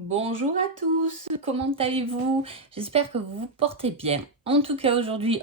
Bonjour à tous, comment allez-vous? J'espère que vous vous portez bien. En tout cas, aujourd'hui,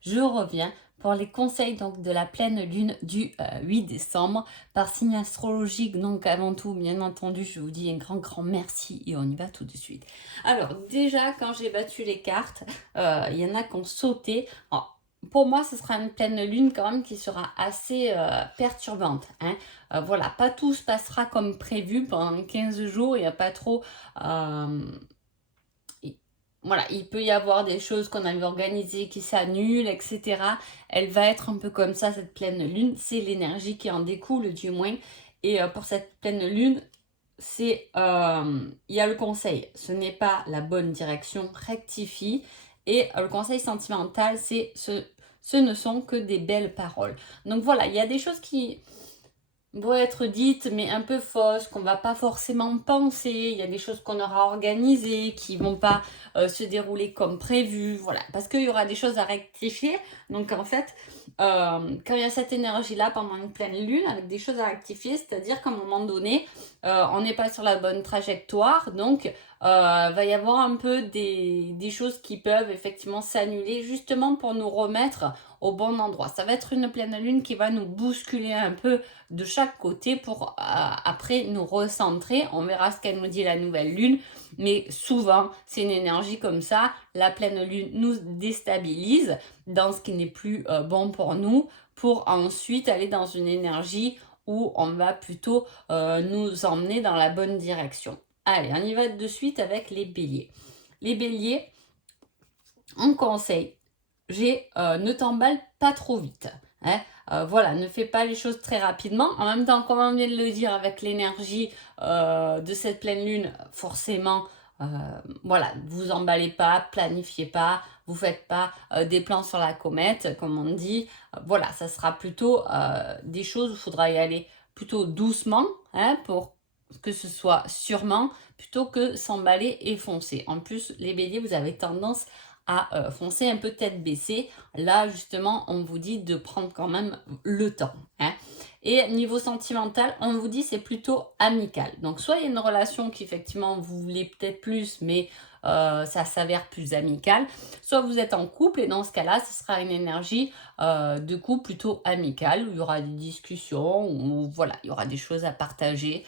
je reviens pour les conseils donc de la pleine lune du 8 décembre par signe astrologique. Donc avant tout, bien entendu, je vous dis un grand merci et on y va tout de suite. Alors déjà, quand j'ai battu les cartes, il y en a qui ont sauté. Alors, pour moi, ce sera une pleine lune quand même qui sera assez perturbante, hein. Voilà, pas tout se passera comme prévu pendant 15 jours. Il n'y a pas trop. euh, il- voilà, il peut y avoir des choses qu'on avait organisées qui s'annulent, etc. Elle va être un peu comme ça, cette pleine lune. C'est l'énergie qui en découle, du moins. Et pour cette pleine lune, il y a le conseil. Ce n'est pas la bonne direction, rectifie. Et le conseil sentimental, ce ne sont que des belles paroles. Donc voilà, il y a des choses qui vont être dites, mais un peu fausses, qu'on va pas forcément penser. Il y a des choses qu'on aura organisées qui vont pas se dérouler comme prévu. Voilà, parce qu'il y aura des choses à rectifier. Donc en fait, quand il y a cette énergie-là pendant une pleine lune, avec des choses à rectifier, c'est-à-dire qu'à un moment donné, on n'est pas sur la bonne trajectoire. Donc va y avoir un peu des choses qui peuvent effectivement s'annuler justement pour nous remettre au bon endroit. Ça va être une pleine lune qui va nous bousculer un peu de chaque côté pour après nous recentrer. On verra ce qu'elle nous dit la nouvelle lune, mais souvent c'est une énergie comme ça. La pleine lune nous déstabilise dans ce qui n'est plus bon pour nous, pour ensuite aller dans une énergie où on va plutôt nous emmener dans la bonne direction. Allez, on y va de suite avec les béliers. Les béliers, on conseille, ne t'emballe pas trop vite, hein. Voilà, ne fais pas les choses très rapidement. En même temps, comme on vient de le dire, avec l'énergie de cette pleine lune, forcément, euh, voilà, vous emballez pas, planifiez pas, vous faites pas des plans sur la comète, comme on dit. Voilà, ça sera plutôt des choses où il faudra y aller plutôt doucement, hein, pour que ce soit sûrement, plutôt que s'emballer et foncer. En plus, les béliers, vous avez tendance à foncer un peu tête baissée. Là, justement, on vous dit de prendre quand même le temps, hein. Et niveau sentimental, on vous dit c'est plutôt amical. Donc, soit il y a une relation qui, effectivement, vous voulez peut-être plus, mais ça s'avère plus amical. Soit vous êtes en couple, et dans ce cas-là, ce sera une énergie de couple plutôt amicale, où il y aura des discussions, où voilà, il y aura des choses à partager,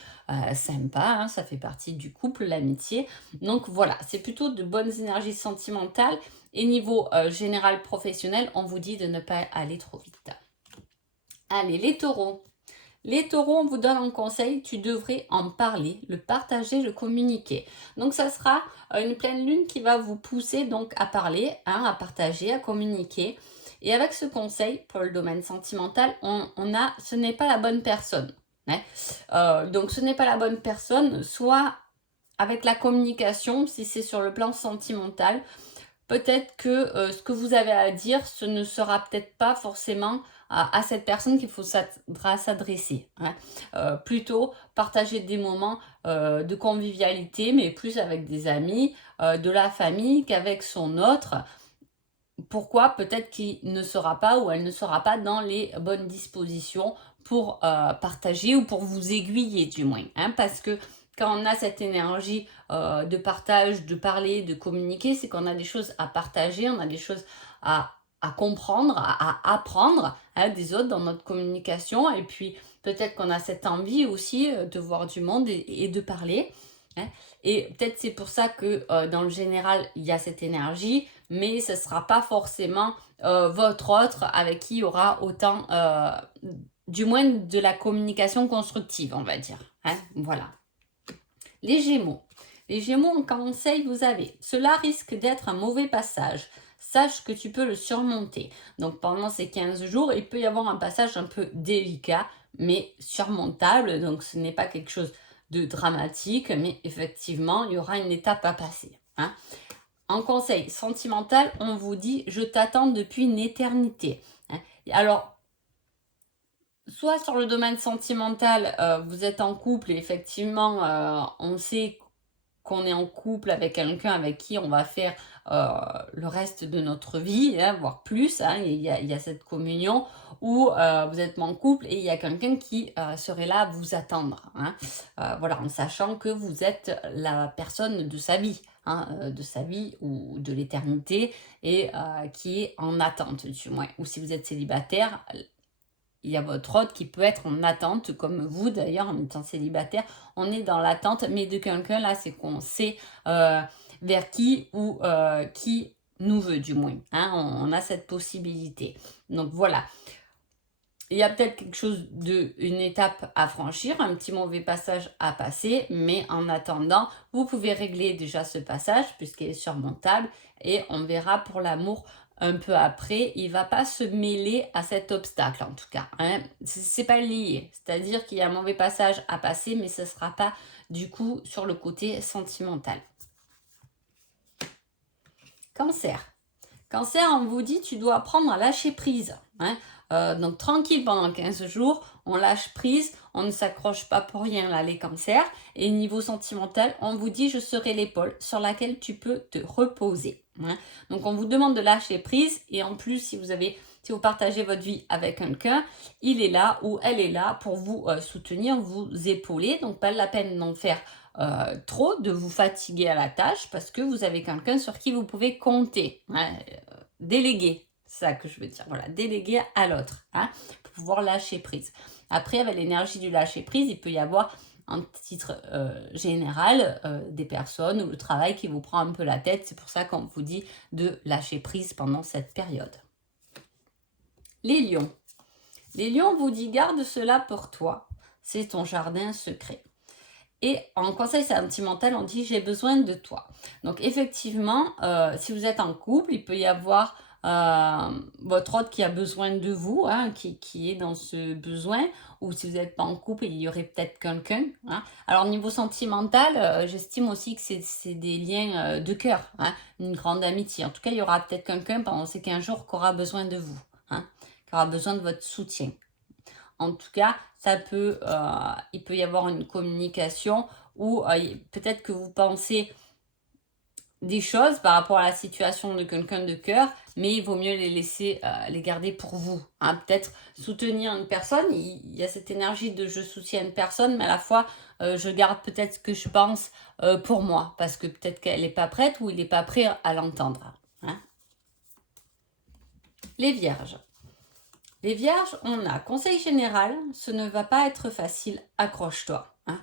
sympa, hein, ça fait partie du couple, l'amitié. Donc voilà, c'est plutôt de bonnes énergies sentimentales. Et niveau général professionnel, on vous dit de ne pas aller trop vite. Allez, les taureaux. Les taureaux, on vous donne un conseil, tu devrais en parler, le partager, le communiquer. Donc ça sera une pleine lune qui va vous pousser donc à parler, hein, à partager, à communiquer. Et avec ce conseil, pour le domaine sentimental, ce n'est pas la bonne personne, hein. Donc ce n'est pas la bonne personne, soit avec la communication, si c'est sur le plan sentimental, peut-être que ce que vous avez à dire, ce ne sera peut-être pas forcément à cette personne qu'il faut s'adresser, hein. Plutôt partager des moments de convivialité, mais plus avec des amis, de la famille qu'avec son autre. Pourquoi? Peut-être qu'il ne sera pas ou elle ne sera pas dans les bonnes dispositions pour partager ou pour vous aiguiller du moins, hein, parce que quand on a cette énergie de partage, de parler, de communiquer, c'est qu'on a des choses à partager, on a des choses à comprendre, à apprendre, hein, des autres dans notre communication, et puis peut-être qu'on a cette envie aussi de voir du monde et de parler, hein. Et peut-être c'est pour ça que dans le général, il y a cette énergie, mais ce ne sera pas forcément votre autre avec qui il y aura autant, du moins de la communication constructive, on va dire, hein. Voilà. Les Gémeaux. Les Gémeaux, en conseil, vous avez. Cela risque d'être un mauvais passage. Sache que tu peux le surmonter. Donc pendant ces 15 jours, il peut y avoir un passage un peu délicat, mais surmontable. Donc ce n'est pas quelque chose de dramatique, mais effectivement, il y aura une étape à passer, hein. En conseil sentimental, on vous dit je t'attends depuis une éternité, hein. Alors, soit sur le domaine sentimental, vous êtes en couple et effectivement, on sait qu'on est en couple avec quelqu'un avec qui on va faire le reste de notre vie, hein, voire plus, hein, il y a cette communion, ou vous êtes en couple et il y a quelqu'un qui serait là à vous attendre, hein, voilà, en sachant que vous êtes la personne de sa vie, hein, de sa vie ou de l'éternité, et qui est en attente du moins. Ou si vous êtes célibataire, il y a votre hôte qui peut être en attente, comme vous d'ailleurs, en étant célibataire, on est dans l'attente, mais de quelqu'un là, c'est qu'on sait vers qui ou qui nous veut du moins, hein, on a cette possibilité. Donc voilà, il y a peut-être quelque chose une étape à franchir, un petit mauvais passage à passer, mais en attendant, vous pouvez régler déjà ce passage puisqu'il est surmontable, et on verra pour l'amour un peu après. Il va pas se mêler à cet obstacle en tout cas, hein. C'est pas lié, c'est-à-dire qu'il y a un mauvais passage à passer, mais ce ne sera pas du coup sur le côté sentimental. Cancer. Cancer, on vous dit, tu dois apprendre à lâcher prise, hein. Donc tranquille pendant 15 jours, on lâche prise, on ne s'accroche pas pour rien là les cancers. Et niveau sentimental, on vous dit, je serai l'épaule sur laquelle tu peux te reposer, hein. Donc on vous demande de lâcher prise, et en plus si vous partagez votre vie avec quelqu'un, il est là ou elle est là pour vous soutenir, vous épauler. Donc pas la peine d'en faire trop, de vous fatiguer à la tâche, parce que vous avez quelqu'un sur qui vous pouvez compter, hein. Déléguer, c'est ça que je veux dire, voilà, déléguer à l'autre, hein, pour pouvoir lâcher prise. Après, avec l'énergie du lâcher prise, il peut y avoir en titre général des personnes ou le travail qui vous prend un peu la tête. C'est pour ça qu'on vous dit de lâcher prise pendant cette période. Les lions. Les lions, on vous dit, garde cela pour toi, c'est ton jardin secret. Et en conseil sentimental, on dit, j'ai besoin de toi. Donc effectivement, si vous êtes en couple, il peut y avoir votre hôte qui a besoin de vous, hein, qui est dans ce besoin. Ou si vous n'êtes pas en couple, il y aurait peut-être quelqu'un, hein. Alors niveau sentimental, j'estime aussi que c'est des liens de cœur, hein, une grande amitié. En tout cas, il y aura peut-être quelqu'un pendant ces 15 jours qui aura besoin de vous, hein, qui aura besoin de votre soutien. En tout cas, il peut y avoir une communication où peut-être que vous pensez des choses par rapport à la situation de quelqu'un de cœur, mais il vaut mieux les garder pour vous, hein. Peut-être soutenir une personne, il y a cette énergie de je soutiens une personne, mais à la fois je garde peut-être ce que je pense pour moi, parce que peut-être qu'elle n'est pas prête ou il n'est pas prêt à l'entendre, hein. Les vierges. Les vierges, on a conseil général, ce ne va pas être facile, accroche-toi, hein.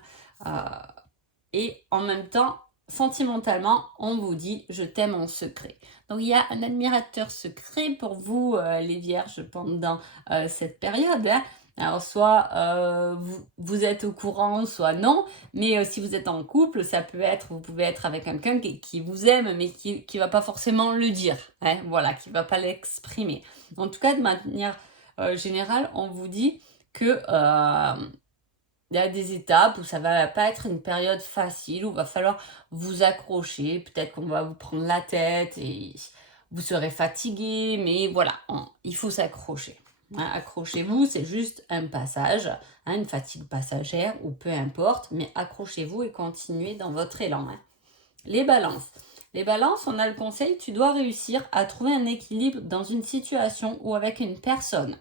Et en même temps, sentimentalement, on vous dit, je t'aime en secret. Donc il y a un admirateur secret pour vous, les vierges, pendant cette période, hein. Alors soit vous êtes au courant, soit non, mais si vous êtes en couple, vous pouvez être avec quelqu'un qui vous aime, mais qui va pas forcément le dire, hein, voilà, qui va pas l'exprimer. En tout cas, de manière générale, on vous dit que il y a des étapes où ça va pas être une période facile, où il va falloir vous accrocher, peut-être qu'on va vous prendre la tête et vous serez fatigué, mais voilà, il faut s'accrocher, hein. Accrochez-vous, c'est juste un passage, hein, une fatigue passagère ou peu importe, mais accrochez-vous et continuez dans votre élan, hein. Les balances. Les balances, on a le conseil, tu dois réussir à trouver un équilibre dans une situation ou avec une personne.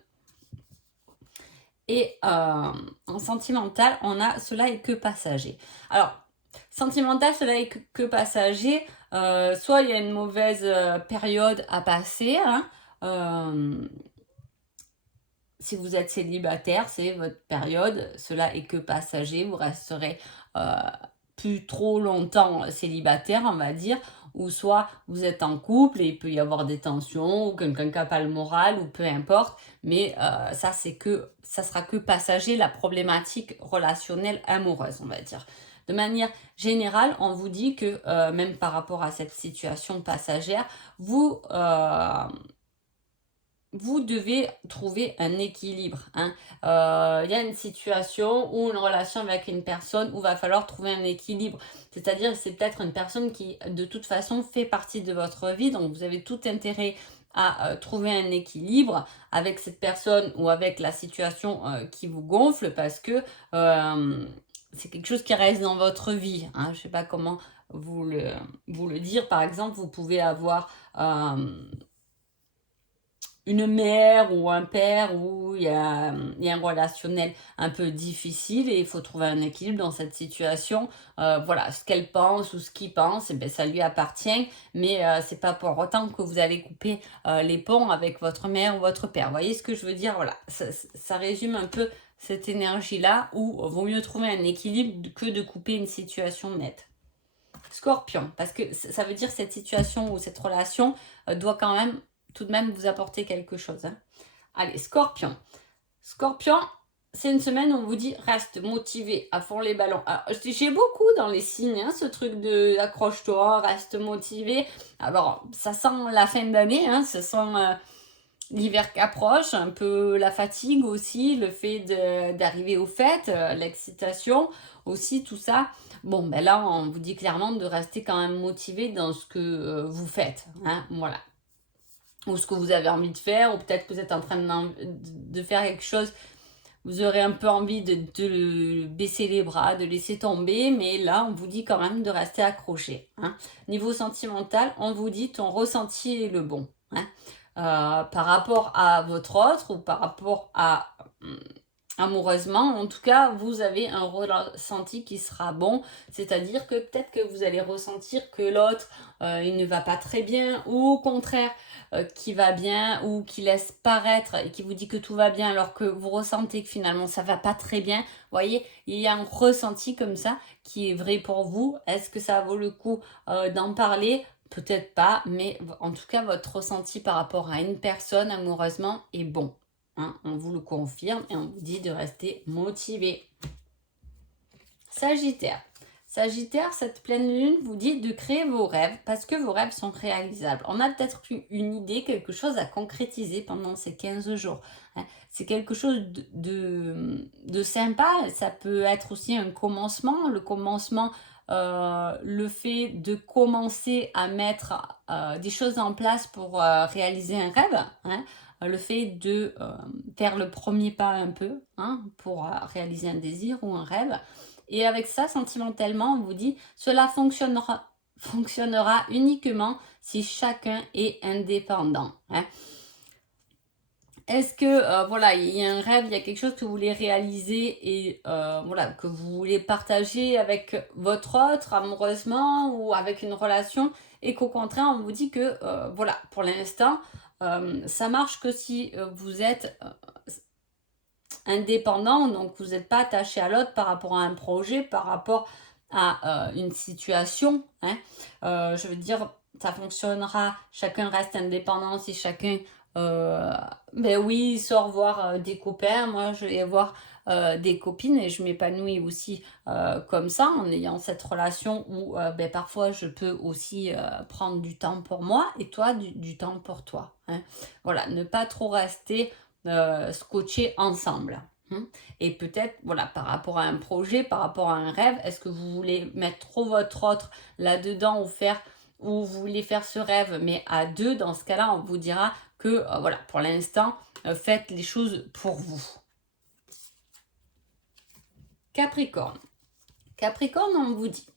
Et en sentimental, on a cela est que passager. Alors, sentimental, cela est que passager. Soit il y a une mauvaise période à passer, hein. Si vous êtes célibataire, c'est votre période, cela est que passager. Vous resterez plus trop longtemps célibataire, on va dire. Ou soit vous êtes en couple et il peut y avoir des tensions, ou quelqu'un qui n'a pas le moral, ou peu importe. Mais ça sera que passager, la problématique relationnelle amoureuse, on va dire. De manière générale, on vous dit que même par rapport à cette situation passagère, vous devez trouver un équilibre, hein. Y a une situation ou une relation avec une personne où il va falloir trouver un équilibre. C'est-à-dire c'est peut-être une personne qui, de toute façon, fait partie de votre vie. Donc, vous avez tout intérêt à trouver un équilibre avec cette personne ou avec la situation qui vous gonfle, parce que c'est quelque chose qui reste dans votre vie, hein. Je ne sais pas comment vous le dire. Par exemple, vous pouvez avoir une mère ou un père où il y a un relationnel un peu difficile et il faut trouver un équilibre dans cette situation. Voilà, ce qu'elle pense ou ce qu'il pense, eh ben, ça lui appartient, mais c'est pas pour autant que vous allez couper les ponts avec votre mère ou votre père. Vous voyez ce que je veux dire? Voilà, ça résume un peu cette énergie-là où vaut mieux trouver un équilibre que de couper une situation nette. Scorpion, parce que ça veut dire cette situation ou cette relation doit quand même tout de même vous apporter quelque chose, hein. Allez, Scorpion. Scorpion, c'est une semaine où on vous dit reste motivé à fond les ballons. Alors, j'ai beaucoup dans les signes, hein, ce truc de accroche-toi, reste motivé. Alors, ça sent la fin d'année, hein, ça sent l'hiver qui approche, un peu la fatigue aussi, le fait d'arriver aux fêtes, l'excitation aussi, tout ça. Bon, ben là, on vous dit clairement de rester quand même motivé dans ce que vous faites, hein, voilà. Ou ce que vous avez envie de faire, ou peut-être que vous êtes en train de faire quelque chose, vous aurez un peu envie de baisser les bras, de laisser tomber, mais là, on vous dit quand même de rester accroché, hein. Niveau sentimental, on vous dit ton ressenti est le bon, hein. Par rapport à votre autre ou par rapport à amoureusement, en tout cas, vous avez un ressenti qui sera bon, c'est-à-dire que peut-être que vous allez ressentir que l'autre, il ne va pas très bien, ou au contraire, qui va bien, ou qui laisse paraître et qui vous dit que tout va bien, alors que vous ressentez que finalement ça va pas très bien. Vous voyez, il y a un ressenti comme ça qui est vrai pour vous. Est-ce que ça vaut le coup d'en parler? Peut-être pas, mais en tout cas, votre ressenti par rapport à une personne amoureusement est bon, hein. On vous le confirme et on vous dit de rester motivé. Sagittaire. Sagittaire, cette pleine lune vous dit de créer vos rêves parce que vos rêves sont réalisables. On a peut-être une idée, quelque chose à concrétiser pendant ces 15 jours, hein. C'est quelque chose de sympa. Ça peut être aussi un commencement. Le commencement, le fait de commencer à mettre des choses en place pour réaliser un rêve, hein. Le fait de faire le premier pas un peu, hein, pour réaliser un désir ou un rêve. Et avec ça, sentimentalement, on vous dit, cela fonctionnera uniquement si chacun est indépendant, hein. Est-ce que, voilà, il y a un rêve, il y a quelque chose que vous voulez réaliser et voilà, que vous voulez partager avec votre autre amoureusement ou avec une relation et qu'au contraire, on vous dit que, voilà, pour l'instant, ça marche que si vous êtes indépendant, donc vous n'êtes pas attaché à l'autre par rapport à un projet, par rapport à une situation, hein. Je veux dire, ça fonctionnera, chacun reste indépendant si chacun, ben oui, sort voir des copains. Moi, je vais voir des copines et je m'épanouis aussi comme ça, en ayant cette relation où ben, parfois je peux aussi prendre du temps pour moi et toi du temps pour toi, hein. Voilà, ne pas trop rester scotché ensemble, hein. Et peut-être, voilà, par rapport à un projet, par rapport à un rêve, est-ce que vous voulez mettre trop votre autre là-dedans ou vous voulez faire ce rêve, mais à deux? Dans ce cas-là, on vous dira que, voilà, pour l'instant, faites les choses pour vous. Capricorne. Capricorne, on vous dit,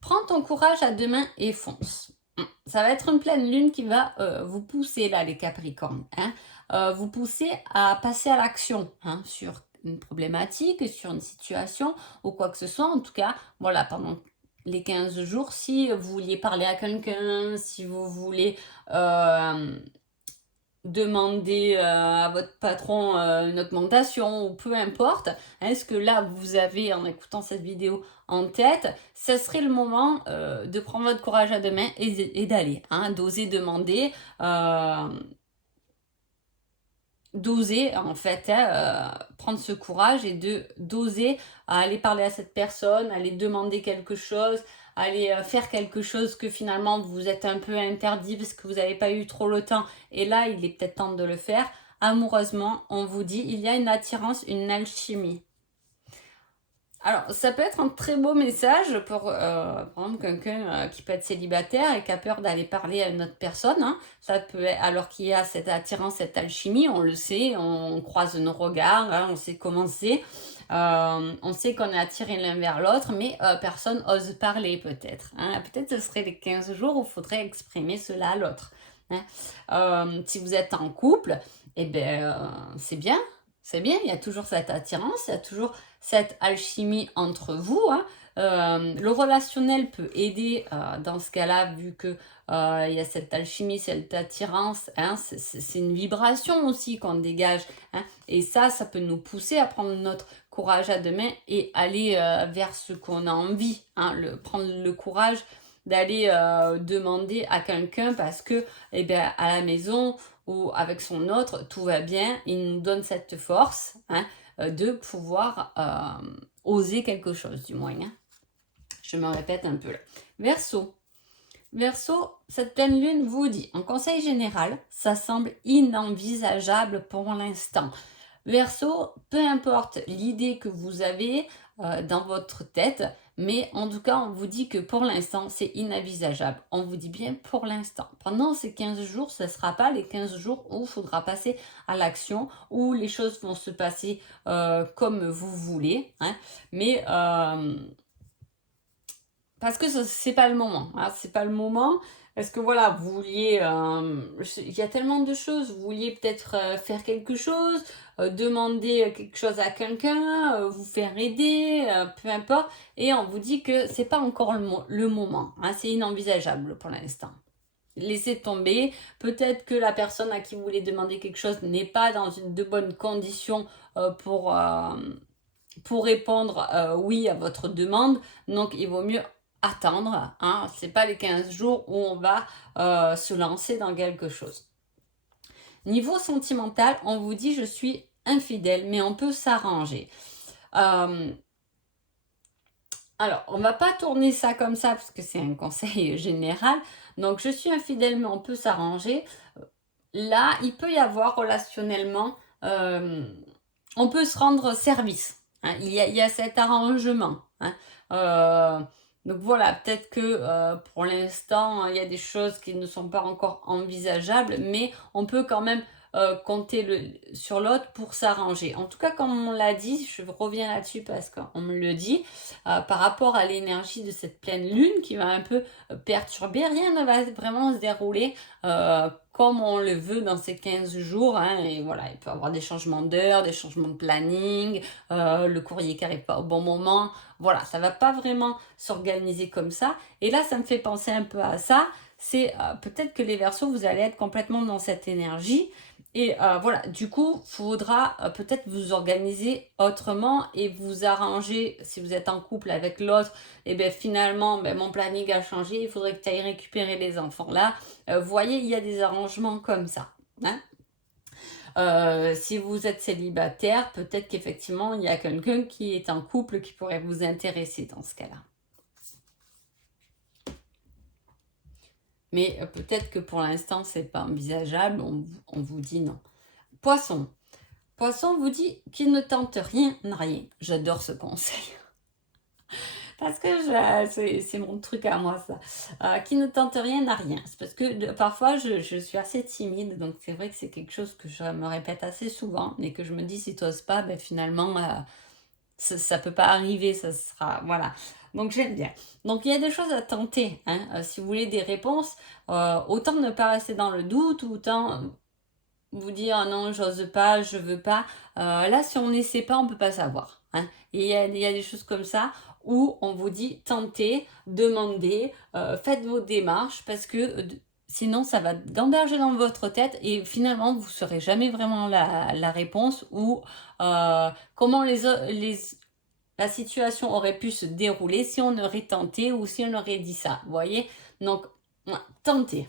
prends ton courage à deux mains et fonce. Ça va être une pleine lune qui va vous pousser là, les Capricornes, hein. Vous pousser à passer à l'action, hein, sur une problématique, sur une situation ou quoi que ce soit. En tout cas, voilà, pendant les 15 jours, si vous vouliez parler à quelqu'un, si vous voulez demander à votre patron une augmentation ou peu importe, est-ce que là vous avez, en écoutant cette vidéo en tête, ce serait le moment de prendre votre courage à deux mains et d'aller, hein, d'oser demander, d'oser en fait, hein, prendre ce courage et d'oser aller parler à cette personne, aller demander quelque chose, aller faire quelque chose que finalement vous êtes un peu interdit parce que vous n'avez pas eu trop le temps et là il est peut-être temps de le faire. Amoureusement, on vous dit, il y a une attirance, une alchimie. Alors, ça peut être un très beau message pour, par exemple, quelqu'un qui peut être célibataire et qui a peur d'aller parler à une autre personne, hein. Ça peut être, alors qu'il y a cette attirance, cette alchimie, on le sait, on croise nos regards, hein, on sait comment c'est. On sait qu'on est attiré l'un vers l'autre, mais personne ose parler peut-être. Hein. Peut-être ce serait les 15 jours où il faudrait exprimer cela à l'autre. Hein. Si vous êtes en couple, eh ben, c'est bien. C'est bien, il y a toujours cette attirance, il y a toujours cette alchimie entre vous. Hein. Le relationnel peut aider dans ce cas-là, vu que il y a cette alchimie, cette attirance. Hein, c'est une vibration aussi qu'on dégage. Hein, et ça peut nous pousser à prendre notre courage à deux mains et aller vers ce qu'on a envie. Hein, prendre le courage d'aller demander à quelqu'un parce que, eh bien, à la maison ou avec son autre, tout va bien. Il nous donne cette force, hein, de pouvoir oser quelque chose, du moins. Hein. Je me répète un peu là. Verseau. Verseau, cette pleine lune vous dit, en conseil général, ça semble inenvisageable pour l'instant. Verseau, peu importe l'idée que vous avez dans votre tête, mais en tout cas, on vous dit que pour l'instant, c'est inenvisageable. On vous dit bien pour l'instant. Pendant ces 15 jours, ce ne sera pas les 15 jours où il faudra passer à l'action, où les choses vont se passer comme vous voulez. Hein, mais parce que c'est pas le moment. Hein, c'est pas le moment. Est-ce que voilà, vous vouliez, il y a tellement de choses, vous vouliez peut-être faire quelque chose, demander quelque chose à quelqu'un, vous faire aider, peu importe, et on vous dit que c'est pas encore le moment, hein, c'est inenvisageable pour l'instant. Laissez tomber, peut-être que la personne à qui vous voulez demander quelque chose n'est pas dans de bonnes conditions pour répondre oui à votre demande, donc il vaut mieux attendre, hein. C'est pas les 15 jours où on va se lancer dans quelque chose. Niveau sentimental, on vous dit je suis infidèle, mais on peut s'arranger. Alors, on va pas tourner ça comme ça parce que c'est un conseil général. Donc, je suis infidèle, mais on peut s'arranger. Là, il peut y avoir relationnellement, on peut se rendre service. Hein. Il y a cet arrangement. Hein. Donc voilà, peut-être que pour l'instant, il y a des choses qui ne sont pas encore envisageables, mais on peut quand même compter sur l'autre pour s'arranger. En tout cas, comme on l'a dit, je reviens là-dessus parce qu'on me le dit, par rapport à l'énergie de cette pleine lune qui va un peu perturber, rien ne va vraiment se dérouler comme on le veut dans ces 15 jours. Hein, et voilà, il peut y avoir des changements d'heure, des changements de planning, le courrier qui n'arrive pas au bon moment. Voilà, ça va pas vraiment s'organiser comme ça. Et là, ça me fait penser un peu à ça. C'est peut-être que les Verseaux, vous allez être complètement dans cette énergie. Et voilà, du coup, il faudra peut-être vous organiser autrement et vous arranger, si vous êtes en couple avec l'autre, et bien finalement, mon planning a changé, il faudrait que tu ailles récupérer les enfants là. Vous voyez, il y a des arrangements comme ça. Hein. Si vous êtes célibataire, peut-être qu'effectivement, il y a quelqu'un qui est en couple qui pourrait vous intéresser dans ce cas-là. Mais peut-être que pour l'instant, c'est pas envisageable, on vous dit non. Poisson. Poisson vous dit qu'il ne tente rien, rien. J'adore ce conseil. Parce que c'est mon truc à moi, ça. Qui ne tente rien n'a rien. C'est parce que parfois, je suis assez timide. Donc, c'est vrai que c'est quelque chose que je me répète assez souvent. Mais que je me dis, si tu n'oses pas, finalement, ça ne peut pas arriver. Ça sera... Voilà. Donc, j'aime bien. Donc, il y a des choses à tenter. Hein. Si vous voulez des réponses, autant ne pas rester dans le doute, autant vous dire ah non, j'ose pas, je veux pas. Là, si on n'essaie pas, on peut pas savoir. Hein. Et il y a des choses comme ça où on vous dit tentez, demandez, faites vos démarches parce que sinon ça va gamberger dans votre tête et finalement vous ne saurez jamais vraiment la réponse ou comment la situation aurait pu se dérouler si on aurait tenté ou si on aurait dit ça. Vous voyez? Donc, tentez.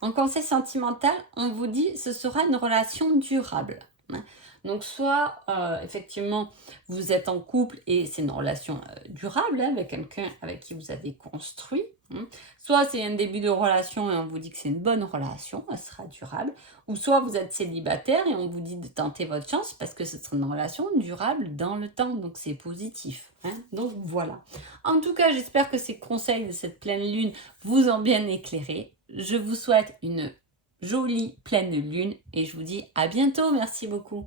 En conseil sentimental, on vous dit ce sera une relation durable. Hein. Donc soit effectivement vous êtes en couple et c'est une relation durable hein, avec quelqu'un avec qui vous avez construit. Hein. Soit c'est un début de relation et on vous dit que c'est une bonne relation, elle sera durable. Ou soit vous êtes célibataire et on vous dit de tenter votre chance parce que ce sera une relation durable dans le temps. Donc c'est positif. Hein. Donc voilà. En tout cas, j'espère que ces conseils de cette pleine lune vous ont bien éclairé. Je vous souhaite une jolie pleine lune et je vous dis à bientôt. Merci beaucoup.